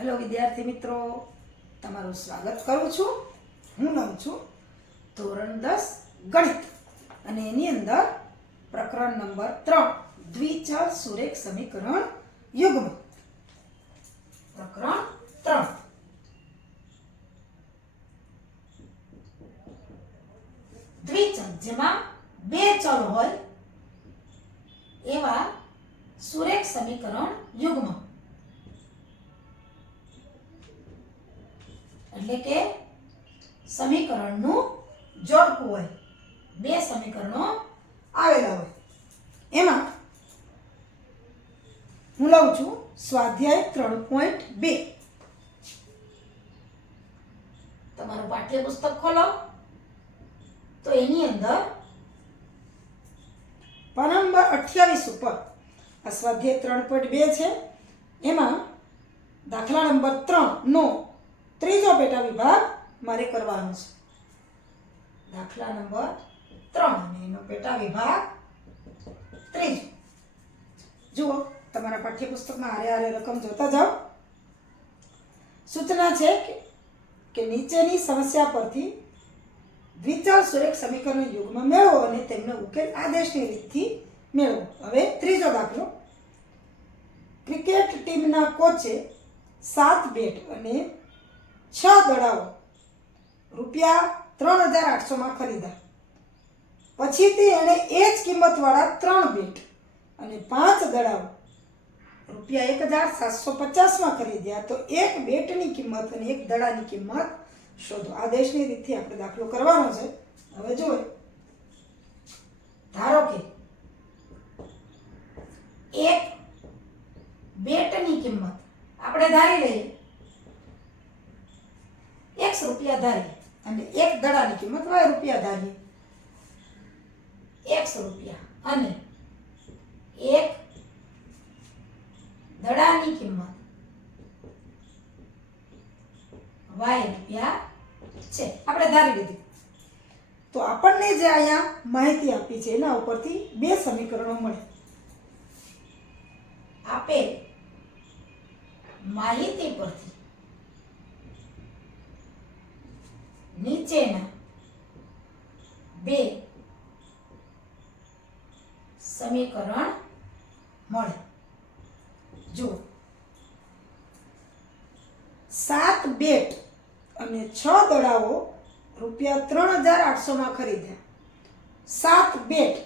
Hello विद्यार्थी मित्रों, तमाરું સ્વાગત કરું છું। હું લઉં છું ધોરણ 10 ગણિત અને એની અંદર પ્રકરણ નંબર 3 દ્વિચલ સુરેખ સમીકરણ યુગ્મ। પ્રકરણ 3 દ્વિચલ જેમાં બે ચલ હોય એવા સુરેખ સમીકરણ યુગ્મ એટલે કે સમીકરણનું જોડકું હોય, બે સમીકરણો આવેલા હોય। એમાં હું લઉં છું સ્વાધ્યાય 3.2। તમારું પાઠ્યપુસ્તક ખોલો તો એની અંદર પાના નંબર 28 ઉપર આ સ્વાધ્યાય 3.2 છે। એમાં દાખલા નંબર 3 નો ત્રીજો પેટા વિભાગ મારે કરવાનો છે। દાખલા નંબર 3 અને એનો પેટા વિભાગ ત્રીજો। જુઓ, તમારા પાઠ્યપુસ્તકમાં આરે રકમ જોતા જાઓ। સૂચના છે કે નીચેની સમસ્યા પરથી દ્વિચલ સુરેખ સમીકરણ યુગ્મ મેળવો અને તેમનો ઉકેલ આદેશની રીતથી મેળવો। હવે ત્રીજો દાખલો, ક્રિકેટ ટીમના કોચે 7 બેટ અને 6 દડાઓ રૂપિયા 3800 માં ખરીદ્યા। પછીથી એણે એ જ કિંમતવાળા 3 બેટ અને 5 દડાઓ રૂપિયા 1750 માં ખરીદ્યા। તો એક બેટની કિંમત અને એક દડાની કિંમત શોધો। આદેશની રીતથી આપણે દાખલો કરવાનો છે। હવે જુઓ, ધારો કે એક બેટની કિંમત આપણે ધારી લઈએ x રૂપિયા ધારીએ અને એક દડાની કિંમત y રૂપિયા ધારીએ। x રૂપિયા અને એક દડાની કિંમત y રૂપિયા છે, આપણે ધારી લીધી। તો આપણને જે અહીંયા માહિતી આપી છે એના ઉપરથી બે સમીકરણો મળે। આપેલ માહિતી પરથી નીચેના બે સમીકરણ મળે। જુઓ, 7 બેટ અને 6 દડાઓ રૂપિયા 3800 માં ખરીદ્યા। 7 બેટ,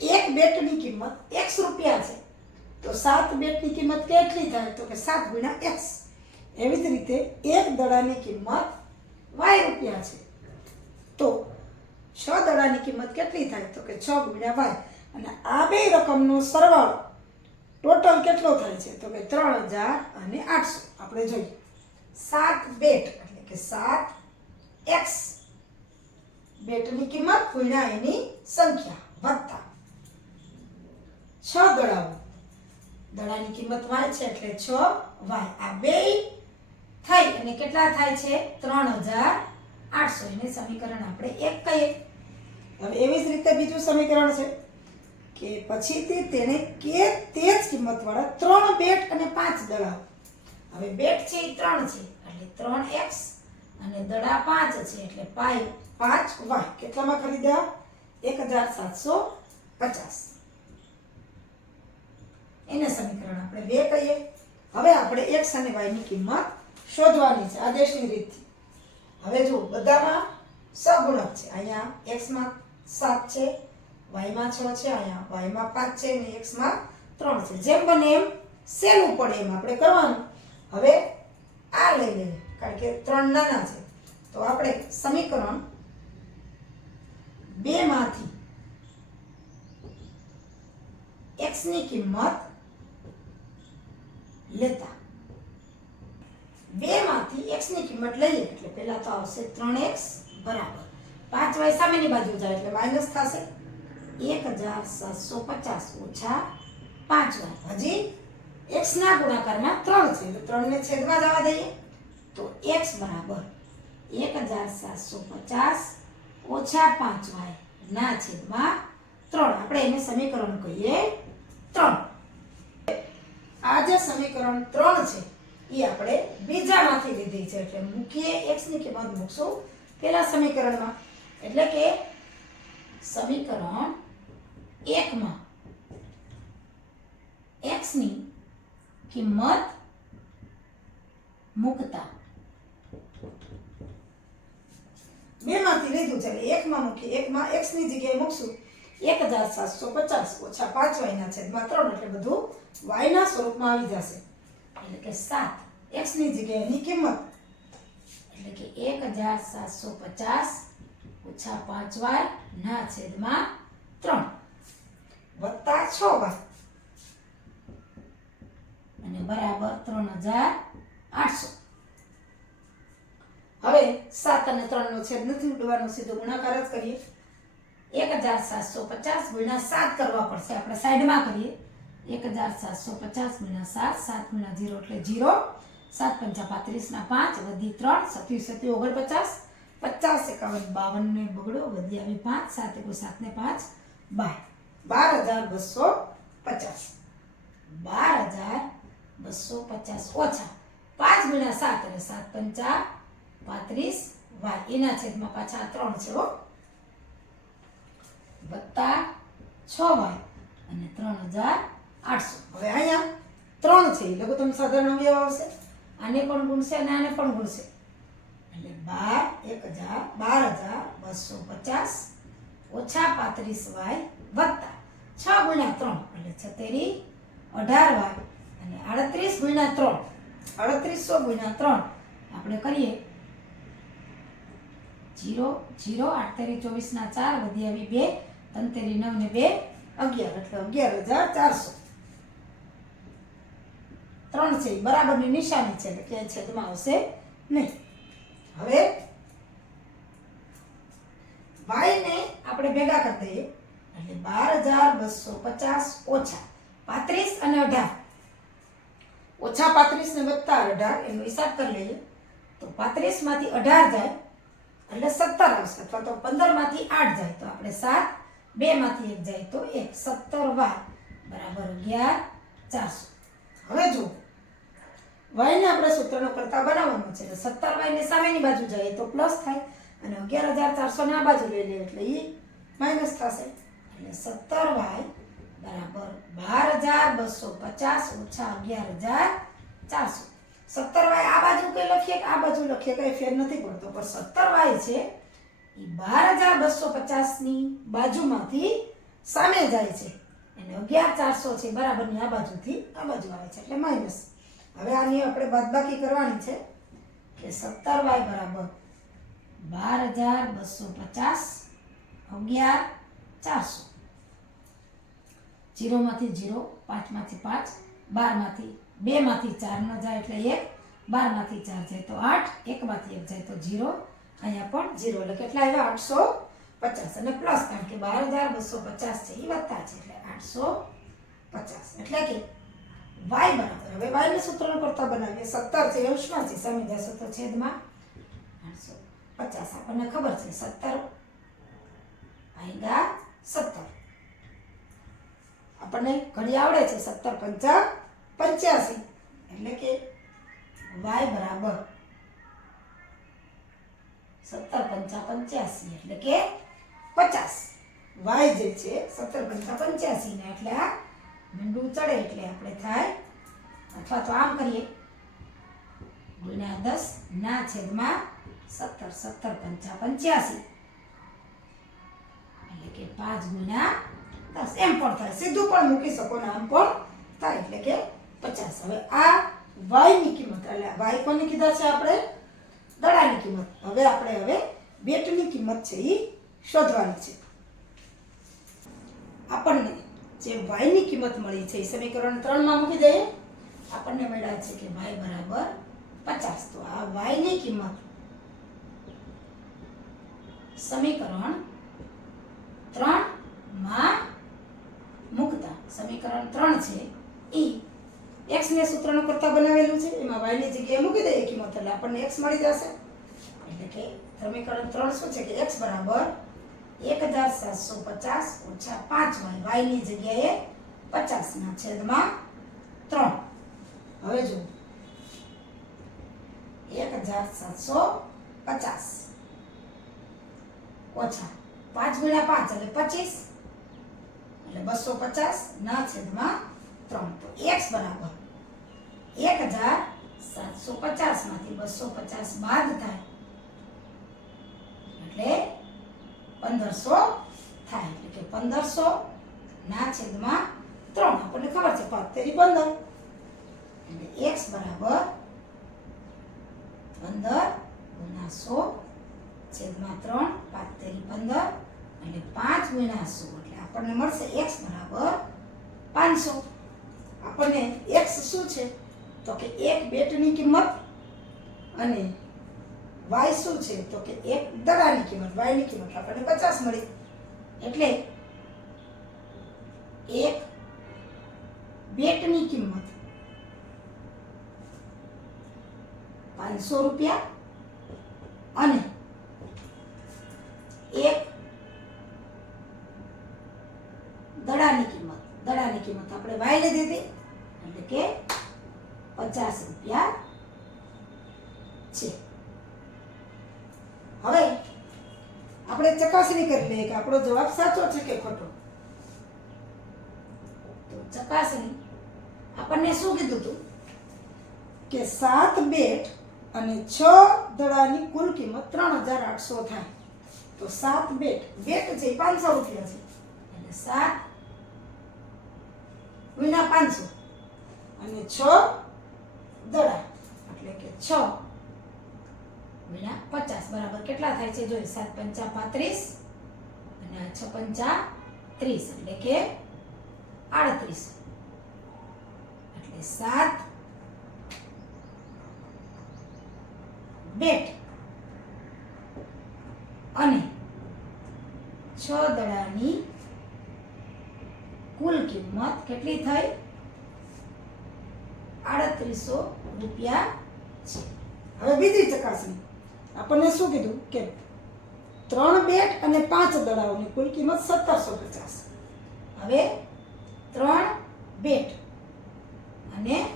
એક બેટની કિંમત x રૂપિયા છે, તો 7 બેટની કિંમત કેટલી થાય? તો કે 7 ગુણ્યા x। એવી જ રીતે એક દડાની કિંમત y રૂપિયા છે, તો 6 દડાની કિંમત કેટલી થાય? તો કે 6 ગુણ્યા y। અને આ બે રકમનો સરવાળો ટોટલ કેટલો થાય છે? તો કે 3800। આપણે જોઈએ, 7 બેટ એટલે કે 7x બેટની કિંમત ગુણ્યા એની સંખ્યા વત્તા 6 દડાઓ, દડાની કિંમત y છે એટલે 6y। આ બે થઈ અને કેટલા થાય છે? 3800। એને સમીકરણ આપણે 1 કહીએ। હવે એવી જ રીતે બીજું સમીકરણ છે કે પછીથી તેને તે જ કિંમતવાળા 3 બેટ અને 5 દડાઓ। હવે બેટ છે એ 3 છે એટલે 3x અને દડા 5 છે એટલે 5y। કેટલામાં ખરીદ્યા? 1750। એને સમીકરણ આપણે 2 કહીએ। હવે આપણે x અને y ની કિંમત શોધવાની છે આદેશની રીતથી। હવે જો બધામાં સહગુણક છે, અહીંયા x માં 7 છે, y માં 6 છે, અહીંયા y માં 5 છે અને x માં 3 છે। જેમ બને એમ સહેલું પડે એમ આપણે કરવાનું। હવે આ લઈ લઈએ કારણ કે 3 નાના છે, તો આપણે સમીકરણ 2 માંથી x ની કિંમત લેતા 2 માંથી x ની કિંમત લઈએ એટલે પહેલા તો આવશે 3x બરાબર 5y સામેની બાજુ જાય એટલે માઈનસ થશે 1750 ઓછા 5y। હજી x ના ગુણાકારમાં 3 છે એટલે 3 ને છેદમાં જવા દઈએ તો x બરાબર 1750 ઓછા 5y ના છેદમાં 3। આપણે એને સમીકરણ કહીએ 3। આ જે સમીકરણ 3 છે એ આપણે બીજામાંથી લીધી છે એટલે મૂકીએ x ની કિંમત મૂકશું પેલા સમીકરણમાં એટલે કે સમીકરણ 1 માં x ની કિંમત મૂકતા બે માંથી લીધું છે એટલે 1 માં મૂકી 1 માં x ની જગ્યાએ મૂકશું 1750 ઓછા 5y ના છેદમાં 3 એટલે બધું y ના સ્વરૂપમાં આવી જશે એટલે કે 7 x ની જગ્યાએ ની કિંમત એટલે કે 1750 ઓછા 5y ના છેદમાં 3 વત્તા 6y અને બરાબર 3800 હવે 7 અને 3 નો છેદ નથી ઉડવાનો સીધો ગુણાકાર જ કરીએ 1750 ગુણ્યા 7 કરવા પડશે આપણે સાઈડમાં કરીએ 1750 ગુણ્યા 7 7 ગુણ્યા 0 એટલે 0 7 પંચા 35 ના 5 વધી 3 27 49 50 51 52 ને બગડો વધી આવી 5 7 1 7 ને 5 12250 12250 ઓછા 5 ગુણ્યા 7 એટલે 7 પંચા 35 y એના છેદમાં પાછા 3 છે હો વત્તા 6y અને 3800 હવે અહીંયા 3 છે લઘુત્તમ સાધારણ અવયવ આવશે આને પણ ગુણશે અને આને પણ ગુણશે એટલે 12250 ઓછા 35y વત્તા 6 ગુણ્યા 3 એટલે 36 18y અને 38 ગુણ્યા 3 3800 ગુણ્યા 3 આપણે કરીએ 0 0 8 તેરી 24 ના 4 વધી આવી 2 3 તેરી 9 ને 2 11 એટલે 11400 3 છે બરાબરની નિશાની છે એટલે કે છેદમાં આવશે નહીં હવે y ને આપણે ભેગા કરી દઈએ એટલે 12250 ઓછા 35 અને 18 ઓછા 35 ને વત્તા 18 એનો હિસાબ કરી લઈએ તો 35 માંથી 18 જાય એટલે 17 આવશે અથવા તો 15 માંથી 8 જાય તો આપણે 7 2 માંથી 1 જાય તો 1 17y બરાબર 11400 હવે જો y ને આપણે સૂત્રનો કરતા બનાવવાનો છે એટલે 17y ને સામેની બાજુ જાય તો પ્લસ થાય અને 11400 ને આ બાજુ લઈ લે એટલે એ માઈનસ થશે એટલે 17y બરાબર 12250 ઓછા 11400 17y આ બાજુ કઈ લખીએ કે આ બાજુ લખીએ કઈ ફેર નથી પડતો પણ 17y છે એ 12250 ની બાજુમાંથી સામે જાય છે અને 11400 છે બરાબરની આ બાજુથી આ બાજુ આવે છે એટલે માઈનસ હવે આની આપણે બાદબાકી કરવાની છે કે 17y બરાબર 12250 11400 0 માંથી 0 5 માંથી 5 12 માંથી 2 માંથી 4 ન જાય એટલે 1 12 માંથી 4 જાય તો 8 1 માંથી 1 જાય તો 0 અહીંયા પણ 0 એટલે કેટલા આવ્યા 850 અને પ્લસ કારણ કે 12250 છે એ વત્તા છે એટલે 850 એટલે કે y બરાબર હવે y ને સૂત્રનો કરતા બનાવીએ 17 છે અંશમાં છે સામે જશો તો છેદમાં 850 આપણને ખબર છે 17 ભાગ્યા 17 આપણને ઘડી આવડે છે 17 પંચા 85 એટલે કે y બરાબર 17 પંચા 85 એટલે કે 50 y જે છે 17 પંચા 85 ને એટલે આ મીંડું ચડે એટલે આપણે થાય અથવા તો આમ કરીએ ગુણ્યા 10 ના છેદમાં 17 17 પંચા 85 એટલે કે 5 ગુણ્યા 10 એમ પણ થાય સીધું પણ મૂકી શકો ને આમ પણ થાય એટલે કે 50 હવે આ y ની કિંમત એટલે y કોની કીધા છે આપણે દડાની કિંમત હવે આપણે બેટની કિંમત છે એ શોધવાની છે આપણને જે y ની કિંમત મળી છે એ સમીકરણ 3 માં મૂકી દઈએ આપણને મળ્યા છે કે y બરાબર 50 તો આ y ની કિંમત સમીકરણ 3 માં મૂકતા સમીકરણ 3 છે ઈ x ને સૂત્રનો કરતા બનાવેલું છે એમાં y ની જગ્યાએ મૂકી દઈએ કિંમત એટલે આપણને x મળી જશે એટલે કે સમીકરણ 3 શું છે કે x બરાબર 1750 ઓછા 5y y ની જગ્યાએ 50 ના છેદમાં 3 હવે જો 1750 ઓછા 5 ગુણ્યા 5 એટલે 25 એટલે 250 ના છેદમાં 3 તો x બરાબર 1750 માંથી 250 બાદ થાય એટલે 1500 થાય એટલે કે 1500 ના છેદમાં 3 આપણને ખબર છે 5 તેરી 15 એટલે x બરાબર 15 ગુણ્યા 100 છેદમાં 3 5 તેરી 15 એટલે 5 ગુણ્યા 100 એટલે આપણને મળશે x બરાબર 500 આપણને x શું છે તો કે એક બેટની કિંમત અને y શું છે તો કે એક દડાની કિંમત y ની કિંમત આપણને 50 મળી એટલે એક બેટની કિંમત 500 રૂપિયા અને એક દડાની કિંમત આપણે y ને દીધી એટલે કે 50 રૂપિયા છે હવે આપણે ચકાસણી કરી લઈએ કે આપણો જવાબ સાચો છે કે ખોટો તો ચકાસણી આપણને શું કીધું હતું કે 7 બેટ અને 6 દડાની કુલ કિંમત 3800 થાય તો 7 બેટ છે 500 રૂપિયા છે એટલે 7 ગુણ્યા 500 અને 6 દડા એટલે કે 6 ગુણ્યા 50 બરાબર કેટલા થાય છે જોઈએ 7 પંચા 35 અને 6 પંચા 30 એટલે કે 38 એટલે 7 બેટ અને 6 દડાની કુલ કિંમત કેટલી થઈ 3800 રૂપિયા છે હવે બીજી ચકાસણી આપણને શું કીધું કે 3 બેટ અને 5 દડાઓની કુલ કિંમત 1750 હવે 3 બેટ અને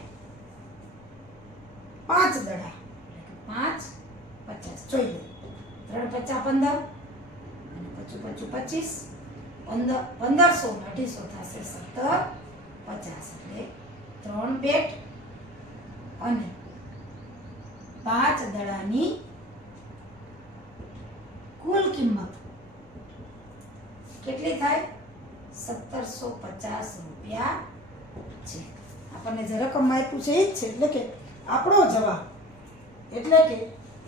5 દડા 5 50 જોઈ લે 3 50 15 અને 5 25 25 1500 1800 થશે 1750 એટલે 3 બેટ અને 5 દડાની કુલ કિંમત કેટલી થાય 1750 રૂપિયા છે આપણને જે રકમ આપ્યું છે એ જ છે એટલે કે આપણો જવાબ એટલે કે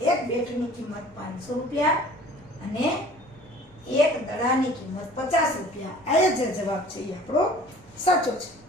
એક બેટની કિંમત 500 રૂપિયા અને એક દડાની કિંમત 50 રૂપિયા આ જે જવાબ છે એ આપણો સાચો છે